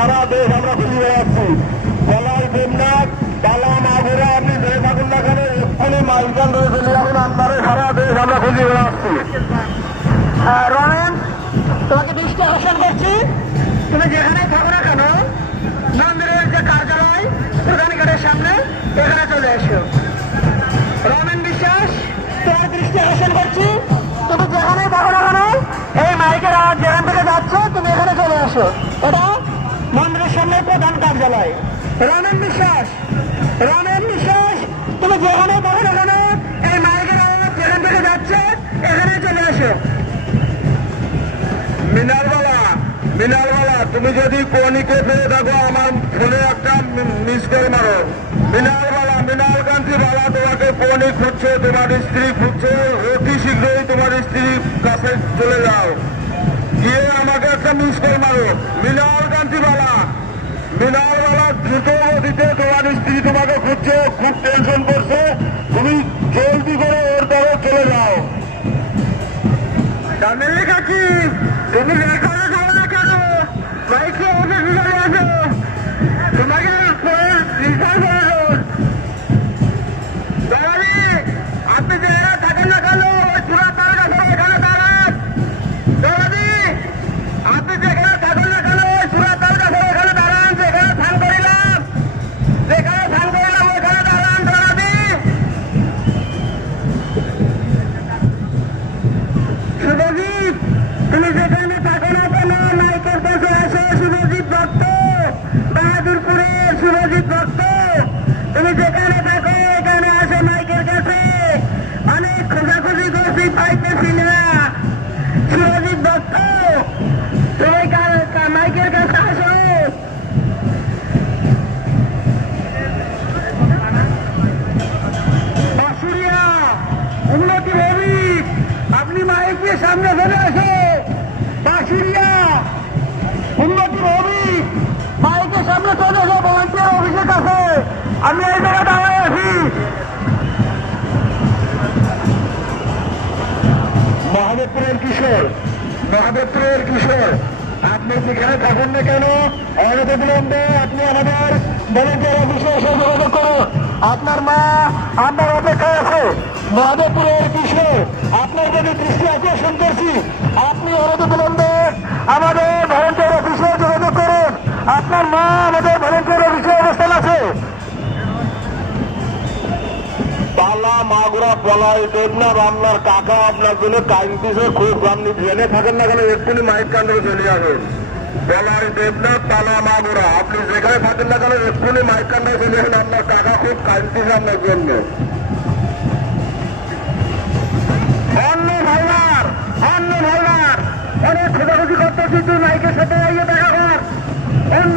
সারা দেশ আমরা খুঁজে বেড়াচ্ছি। বলাই দেবনাথ ডালা মাগুরা আপনি যে থাকুন না কেন এক্ষুনি মাইলখান ধরে চলে যাবেন। আপনারা সারা দেশ আমরা খুঁজে বেড়াচ্ছি। রমেন, তোমাকে দৃষ্টি আকর্ষণ করছি, তুমি যেখানে থাকো না কেন মন্দিরের যে কার্যালয় প্রধান গেটের সামনে এখানে চলে এসো। রমেন বিশ্বাস, তোমার দৃষ্টি আকর্ষণ করছি, তুমি যেখানে থাকো না কেন এই মাইকের আওয়াজ যেখান থেকে যাচ্ছে তুমি এখানে চলে আসো। এটা মন্দিরের সামনে প্রধান কার্যালয়। রমেন বিশ্বাস, রমেন বিশ্বাস, তুমি যেখানে থাকো না কেন এই মাইকের আওয়াজ যেখান থেকে যাচ্ছে এখানে চলে আসো। মিনালবালা, মিনালবালা, তুমি যদি কোনিকে ফেলে থাকো আমার ফোনে একটা মিস করে মারো। মিনালবালা, মিনালকান্তি বালা, তোমাকে কোনি খুঁজছে, তোমার স্ত্রী খুঁজছে, অতি শীঘ্রই তোমার স্ত্রীর কাছে চলে যাও, গিয়ে আমাকে একটা মিস করে মারো। মিনালকান্তি বালা, মিনালবালা, দ্রুত গতিতে তোমার স্ত্রী তোমাকে খুঁজছে, খুব টেনশন করছে, তুমি জলদি করে ওর দ্বারা চলে যাও। জানেন কাকি, তুমি রেখানে যাও না কেন বাইকে ওকে চলে আসো, তোমাকে রিসার্চ করে দাঁড়াবি। আপনি যে থাকেন না কেন ওই পুরা তার কাছে এখানে দাঁড়ান। দাঁড়াবি, আপনি যেখানে থাকেন না কেন ওই পুরা তার কাছে এখানে দাঁড়ান। যেখানে থান করিলাম, যেখানে থান করিলাম ওইখানে দাঁড়ান। দাঁড়াবি। শুভজিৎ, তুমি যেখানে থাকো না কেন মাইকের কাছে আসো। শুভজিৎ ভক্ত, বাহাদুরপুরের শুভজিৎ ভক্ত, তুমি যেখানে থাকো এখানে আসো মাইকের কাছে। অনেক খোঁজাখুঁজি করছি, পাইতেছি না। শুভজিৎ ভক্ত, তুমি মাইকের কাছে আসো। বাসুরিয়া, উন্নতি ভৌমিক, আপনি মাইকের সামনে চলে আসো। বাসুরিয়া, উন্নতি ভৌমিক, মাইকের সামনে চলে আসো। ভলান্টিয়ার অফিসের কাছে আমি এই জায়গায় দাঁড়াই আছি। মহাদেবপুরের কিশোর, মহাদেবপুরের কিশোর, আপনি যেখানে থাকুন না কেন অনতিবিলম্বে আপনি আমাদের ভলেন্টিয়ার অফিসে এসে যোগাযোগ করুন। আপনার মা আপনার অপেক্ষায় আছে। মহাদেবপুরের কিশোর, আপনার যদি দৃষ্টি আকর্ষণ করছি, আপনি অনতিবিলম্বে আমাদের ভলেন্টিয়ার অফিসে যোগাযোগ করুন। আপনার মা আমাদের ভলেন্টিয়ার অফিসে অবস্থান আছে। পালা মাগুরা পলাই দেবনাথ আপনার কাকা আপনার জন্য টাইম দিছে খুব। আপনি জেনে থাকেন না কেন এক্ষুনি মাইক কান্ডে চলে যাবেন। পলাই দেবনাথ পালা মাগুরা, আপনি যেখানে থাকেন না কেন এক্ষুনি মাইক কান্ডে চলে যাবেন। আপনার কাকা খুব টাইম দিছে আপনার জন্য। অন্য ভাইবার, অন্য ভাইবার, অনেক খোঁজাখুঁজি করতেছি, তুই মাইকের সাথে আইয়ে দেখা কর। অন্য